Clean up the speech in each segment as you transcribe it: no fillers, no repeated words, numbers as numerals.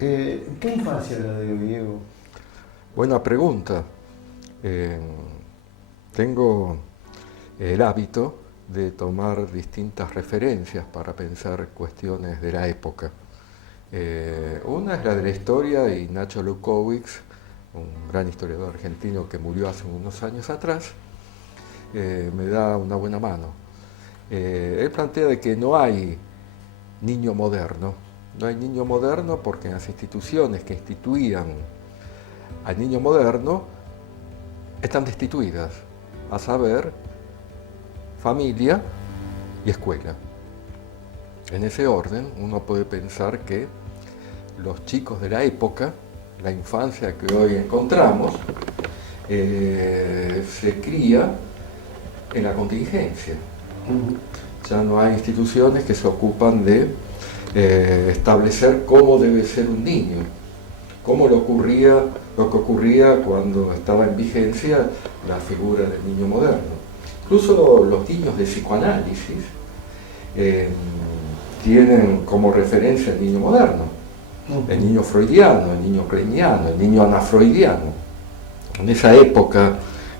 ¿Qué infancia la de Diego? Buena pregunta. Eh, Tengo el hábito de tomar distintas referencias para pensar cuestiones de la época. Una es la de la historia y Nacho Lukowicz, un gran historiador argentino que murió hace unos años atrás, me da una buena mano. Él plantea de que no hay niño moderno. No hay niño moderno porque en las instituciones que instituían al niño moderno están destituidas, a saber, familia y escuela. En ese orden, uno puede pensar que los chicos de la época, la infancia que hoy encontramos, se cría en la contingencia. Ya no hay instituciones que se ocupan de establecer cómo debe ser un niño, cómo lo que ocurría cuando estaba en vigencia la figura del niño moderno. Incluso los niños de psicoanálisis tienen como referencia el niño moderno, el niño freudiano, el niño kleiniano, el niño anafreudiano. En esa época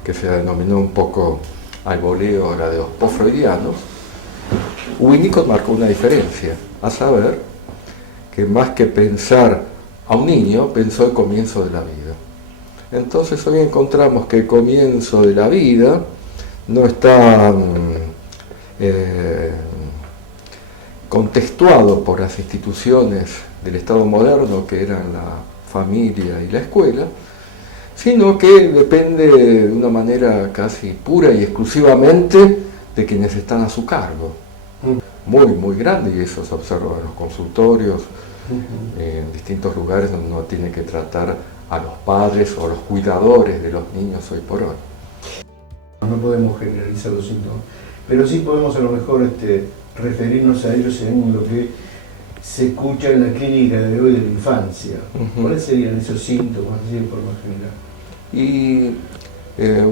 que se denominó un poco al voleo la de los post-freudianos, Winnicott marcó una diferencia, a saber que más que pensar a un niño, pensó el comienzo de la vida. Entonces hoy encontramos que el comienzo de la vida no está contextuado por las instituciones del Estado moderno, que eran la familia y la escuela, sino que depende de una manera casi pura y exclusivamente de quienes están a su cargo. Muy, muy grande, y eso se observa en los consultorios, en distintos lugares donde uno tiene que tratar a los padres o a los cuidadores de los niños hoy por hoy. No podemos generalizar los síntomas, pero sí podemos a lo mejor referirnos a ellos según lo que se escucha en la clínica de hoy de la infancia. ¿Cuáles serían esos síntomas así de forma general? Y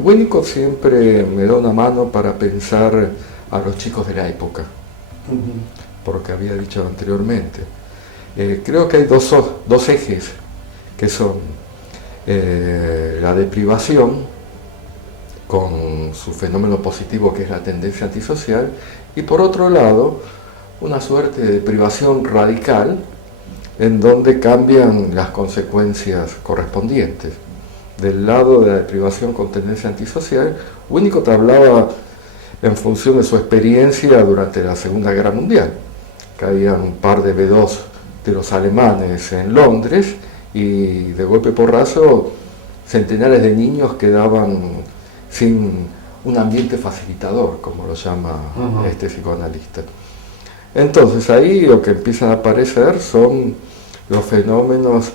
Winnicott siempre me da una mano para pensar a los chicos de la época, por lo que había dicho anteriormente. Creo que hay dos ejes, que son la deprivación, con su fenómeno positivo que es la tendencia antisocial, y por otro lado, una suerte de deprivación radical, en donde cambian las consecuencias correspondientes. Del lado de la deprivación con tendencia antisocial, Winnicott hablaba en función de su experiencia durante la Segunda Guerra Mundial. Caían un par de B-2 de los alemanes en Londres y de golpe porrazo centenares de niños quedaban sin un ambiente facilitador, como lo llama este psicoanalista. Entonces ahí lo que empiezan a aparecer son los fenómenos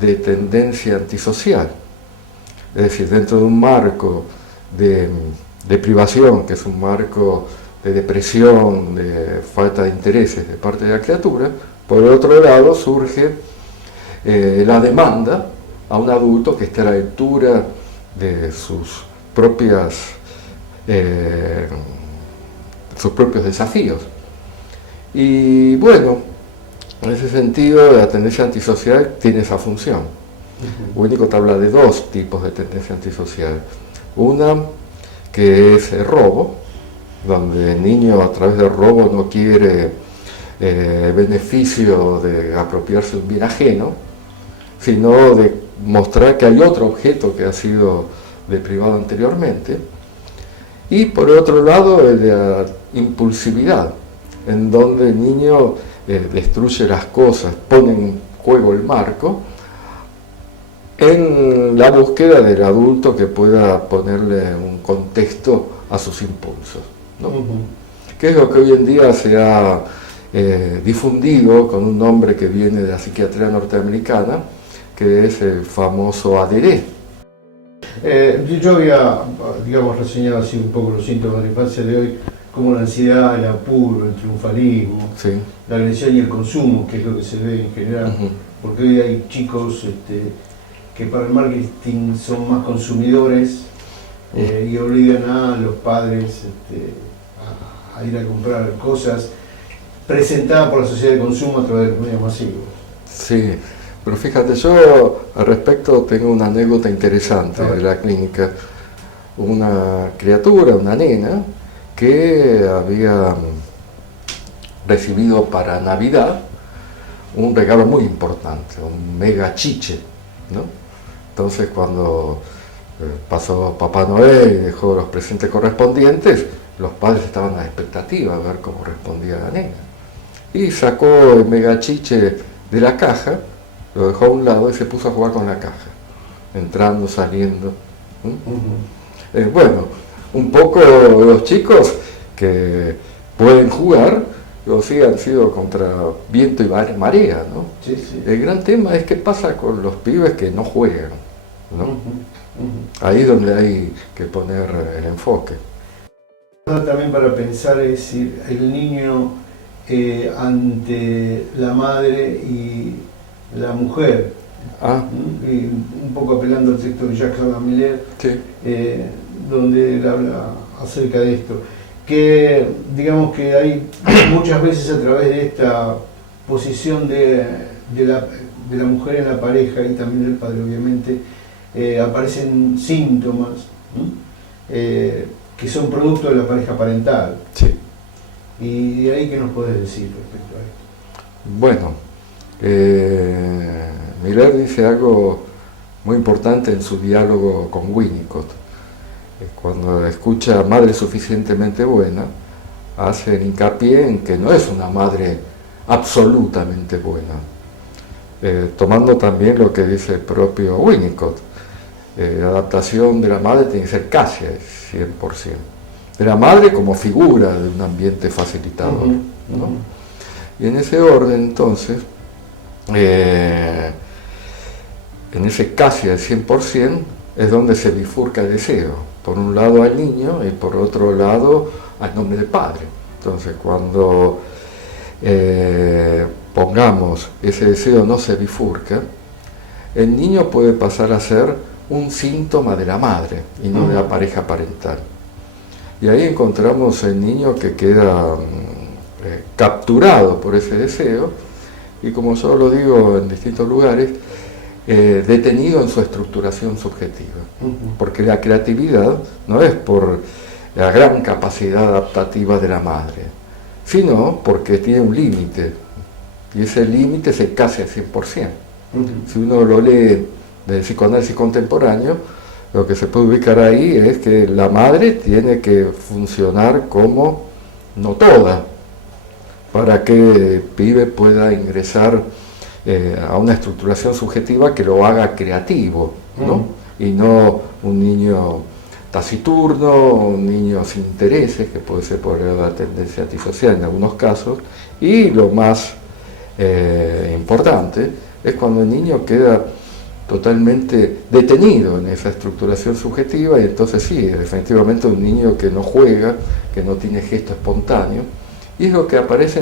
de tendencia antisocial. Es decir, dentro de un marco de deprivación, que es un marco de depresión, de falta de intereses de parte de la criatura, por el otro lado surge la demanda a un adulto que esté a la altura de sus propios desafíos. Y bueno, en ese sentido la tendencia antisocial tiene esa función. Winnicott habla de dos tipos de tendencia antisocial. Una que es el robo, donde el niño a través del robo no quiere beneficio de apropiarse de un bien ajeno, sino de mostrar que hay otro objeto que ha sido deprivado anteriormente. Y por otro lado, el de la impulsividad, en donde el niño destruye las cosas, pone en juego el marco, en la búsqueda del adulto que pueda ponerle un contexto a sus impulsos, ¿no? Que es lo que hoy en día se ha difundido con un nombre que viene de la psiquiatría norteamericana, que es el famoso ADD. Yo había, digamos, reseñado así un poco los síntomas de la infancia de hoy, como la ansiedad, el apuro, el triunfalismo, Sí. la agresión y el consumo, que es lo que se ve en general, porque hoy hay chicos que para el marketing son más consumidores y obligan a los padres a ir a comprar cosas presentadas por la sociedad de consumo a través de los medios masivos. Sí, Pero fíjate, yo al respecto tengo una anécdota interesante de la clínica. Una criatura, una nena, que había recibido para Navidad un regalo muy importante, un mega chiche, ¿no? Entonces cuando pasó Papá Noel y dejó los presentes correspondientes, los padres estaban a la expectativa de ver cómo respondía la nena. Y sacó el mega chiche de la caja, lo dejó a un lado y se puso a jugar con la caja, entrando, saliendo. Bueno, un poco los chicos que pueden jugar, sí han sido contra viento y marea, ¿no? Sí, sí. El gran tema es qué pasa con los pibes que no juegan, ¿no? Ahí es donde hay que poner el enfoque. También para pensar, es decir, el niño ante la madre y la mujer, y un poco apelando al texto de Jacques Miller, sí. Donde él habla acerca de esto, que digamos que hay muchas veces a través de esta posición de la mujer en la pareja y también del padre, obviamente, aparecen síntomas que son producto de la pareja parental. Sí. Y de ahí, ¿qué nos podés decir respecto a esto? Bueno, Miller dice algo muy importante en su diálogo con Winnicott. Cuando escucha Madre suficientemente buena, hace hincapié en que no es una madre absolutamente buena, tomando también lo que dice el propio Winnicott. La adaptación de la madre tiene que ser casi al 100%. De la madre como figura de un ambiente facilitador, ¿no? Y en ese orden, entonces, en ese casi al 100%, es donde se bifurca el deseo. Por un lado al niño y por otro lado al nombre del padre. Entonces, cuando pongamos ese deseo no se bifurca, el niño puede pasar a ser un síntoma de la madre y no de la pareja parental. Y ahí encontramos el niño que queda capturado por ese deseo y, como yo lo digo en distintos lugares, detenido en su estructuración subjetiva. Porque la creatividad no es por la gran capacidad adaptativa de la madre, sino porque tiene un límite, y ese límite se casi al 100%. Si uno lo lee del psicoanálisis contemporáneo, lo que se puede ubicar ahí es que la madre tiene que funcionar como no toda, para que el pibe pueda ingresar a una estructuración subjetiva que lo haga creativo, ¿no? Y no un niño taciturno, un niño sin intereses, que puede ser por la tendencia antisocial en algunos casos. Y lo más importante es cuando el niño queda totalmente detenido en esa estructuración subjetiva, y entonces sí, definitivamente un niño que no juega, que no tiene gesto espontáneo, y es lo que aparece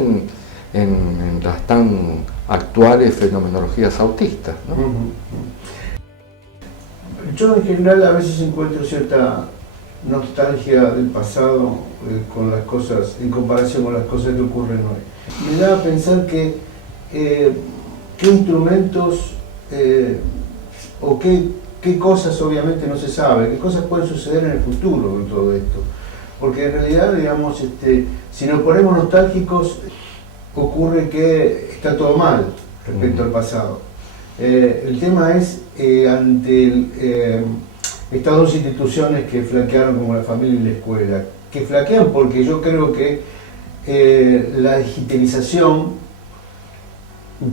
en las tan actuales fenomenologías autistas, ¿no? Yo en general a veces encuentro cierta nostalgia del pasado con las cosas, en comparación con las cosas que ocurren hoy. Me da a pensar que qué instrumentos o qué cosas, obviamente no se sabe, qué cosas pueden suceder en el futuro con todo esto. Porque en realidad, digamos, si nos ponemos nostálgicos, ocurre que está todo mal respecto al pasado. El tema es ante estas dos instituciones que flaquearon, como la familia y la escuela, que flaquean porque yo creo que la digitalización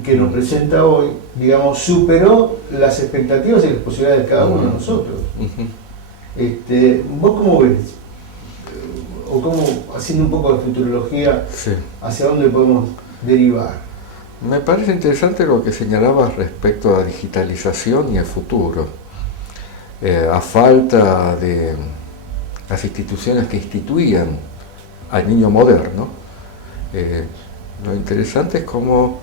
que nos presenta hoy, digamos, superó las expectativas y las posibilidades de cada uno de nosotros. ¿Vos cómo ves? O cómo, haciendo un poco de futurología, sí, hacia dónde podemos derivar. Me parece interesante lo que señalabas respecto a la digitalización y el futuro. A falta de las instituciones que instituían al niño moderno, lo interesante es cómo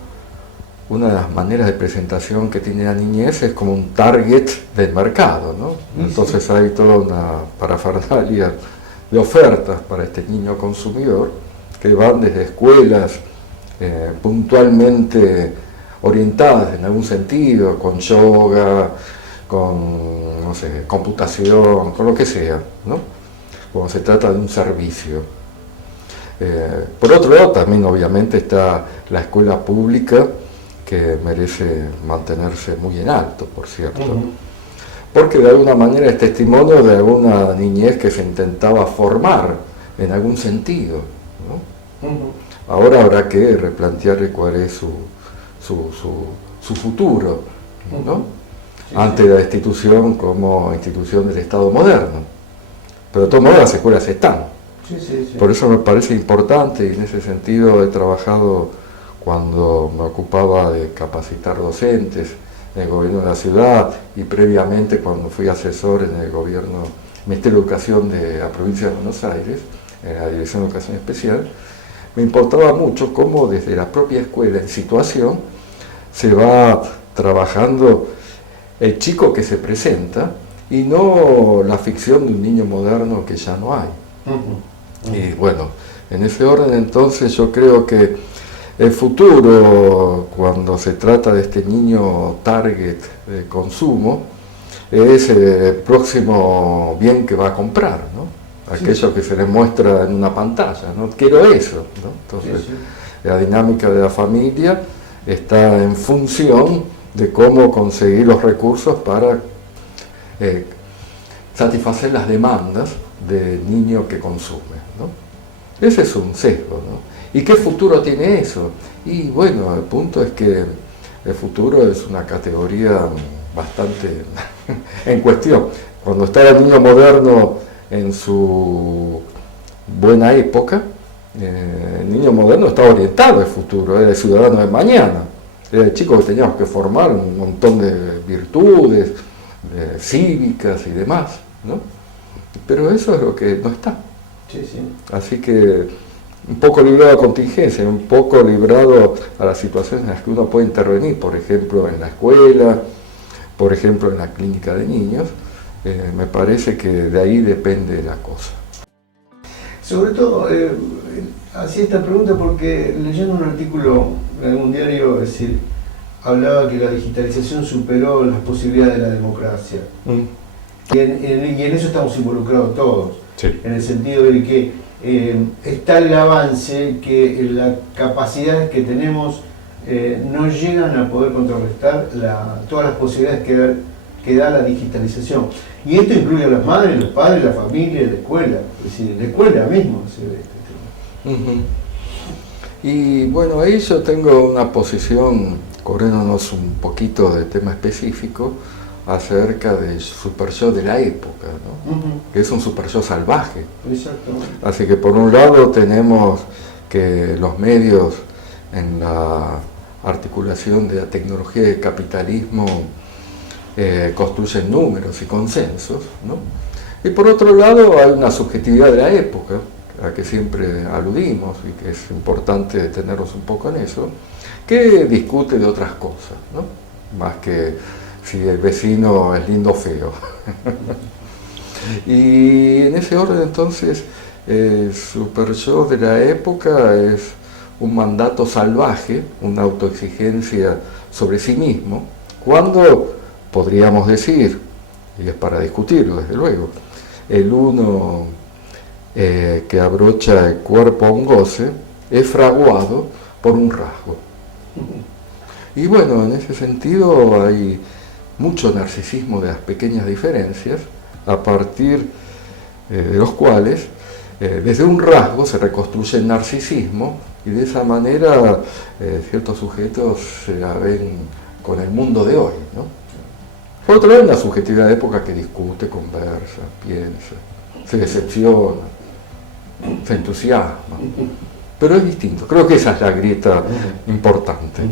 una de las maneras de presentación que tiene la niñez es como un target del mercado, ¿no? Entonces hay toda una parafernalia de ofertas para este niño consumidor que van desde escuelas puntualmente orientadas en algún sentido, con yoga, con, no sé, computación, con lo que sea, ¿no? Cuando se trata de un servicio. Por otro lado, también obviamente está la escuela pública, que merece mantenerse muy en alto, por cierto, porque de alguna manera es testimonio de alguna niñez que se intentaba formar en algún sentido, ¿no? Ahora habrá que replantearle cuál es su futuro, ¿no? Ante la institución como institución del Estado moderno. Pero de todos modos las escuelas están. Por eso me parece importante, y en ese sentido he trabajado cuando me ocupaba de capacitar docentes en el gobierno de la ciudad y previamente cuando fui asesor en el gobierno, Ministerio de Educación de la provincia de Buenos Aires, en la Dirección de Educación Especial. Me importaba mucho cómo desde la propia escuela en situación se va trabajando el chico que se presenta y no la ficción de un niño moderno que ya no hay. Y bueno, en ese orden entonces yo creo que el futuro, cuando se trata de este niño target de consumo, es el próximo bien que va a comprar, ¿no? Aquello que se le muestra en una pantalla, ¿no? Quiero eso, ¿no? Entonces, la dinámica de la familia está en función de cómo conseguir los recursos para satisfacer las demandas del niño que consume, ¿no? Ese es un sesgo, ¿no? ¿Y qué futuro tiene eso? Y bueno, el punto es que el futuro es una categoría bastante en cuestión. Cuando está el niño moderno en su buena época, el niño moderno está orientado al futuro, es el ciudadano de mañana, es el chico que teníamos que formar un montón de virtudes cívicas y demás, ¿no? Pero eso es lo que no está. Así que un poco librado a contingencia, un poco librado a las situaciones en las que uno puede intervenir, por ejemplo en la escuela, por ejemplo en la clínica de niños. Me parece que de ahí depende la cosa. Sobre todo, hacía esta pregunta porque leyendo un artículo en algún diario, es decir, hablaba que la digitalización superó las posibilidades de la democracia. Y en eso estamos involucrados todos, en el sentido de que está el avance, que las capacidades que tenemos no llegan a poder contrarrestar todas las posibilidades que da la digitalización. Y esto incluye a las madres, los padres, la familia, la escuela, es decir, la escuela mismo se ve este tema. Y bueno, ahí yo tengo una posición, corriéndonos un poquito de tema específico, acerca del super yo de la época, ¿no? Que es un super yo salvaje. Así que por un lado tenemos que los medios en la articulación de la tecnología del capitalismo construyen números y consensos, ¿no? Y por otro lado hay una subjetividad de la época, a la que siempre aludimos y que es importante detenernos un poco en eso, que discute de otras cosas, ¿no? Más que si el vecino es lindo o feo. Y en ese orden entonces el super yo de la época es un mandato salvaje, una autoexigencia sobre sí mismo, cuando podríamos decir, y es para discutirlo desde luego, el uno que abrocha el cuerpo a un goce es fraguado por un rasgo. Y bueno, en ese sentido hay mucho narcisismo de las pequeñas diferencias, a partir de los cuales desde un rasgo se reconstruye el narcisismo y de esa manera ciertos sujetos se la ven con el mundo de hoy, ¿no? Por otro lado, hay una subjetividad de época que discute, conversa, piensa, se decepciona, se entusiasma, pero es distinto. Creo que esa es la grieta importante.